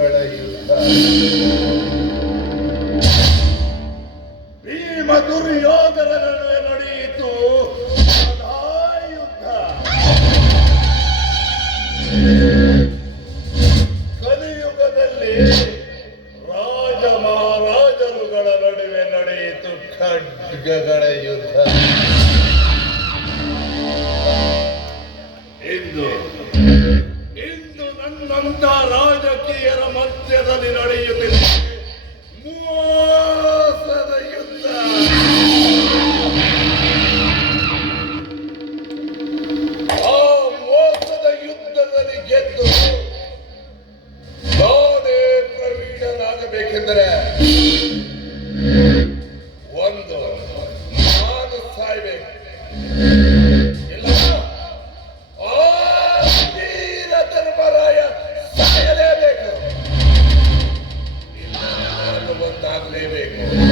ಖಡ್ಗಗಳ ಯುದ್ಧ. ಭೀಮ ದುರ್ಯೋಧನ ನಡುವೆ ನಡೆಯಿತು ಯುದ್ಧ. ಕಲಿಯುಗದಲ್ಲಿ ರಾಜ ಮಹಾರಾಜರುಗಳ ನಡುವೆ ನಡೆಯಿತು ಖಡ್ಗಗಳ ಯುದ್ಧ. ಇಂದು ನನ್ನಂತ ರಾಜಕೀಯರ ಮಧ್ಯದಲ್ಲಿ ನಡೆಯುತ್ತಿದೆ ಮೋಸದ ಯುದ್ಧ. ಆ ಮೋಸದ ಯುದ್ಧದಲ್ಲಿ ಗೆದ್ದು ನಾನೇ ಪ್ರವೀಣನಾಗಬೇಕೆಂದರೆ ಒಂದು ನಾನು ಸಾಯ್ಬೇಕು, ಇಲ್ಲ ಆ ವೀರ ಧರ್ಮರಾಯ ಸಾಯಲೇಬೇಕು, ಇಲ್ಲ ನಾನು ಬಂದಾಗಲೇಬೇಕು.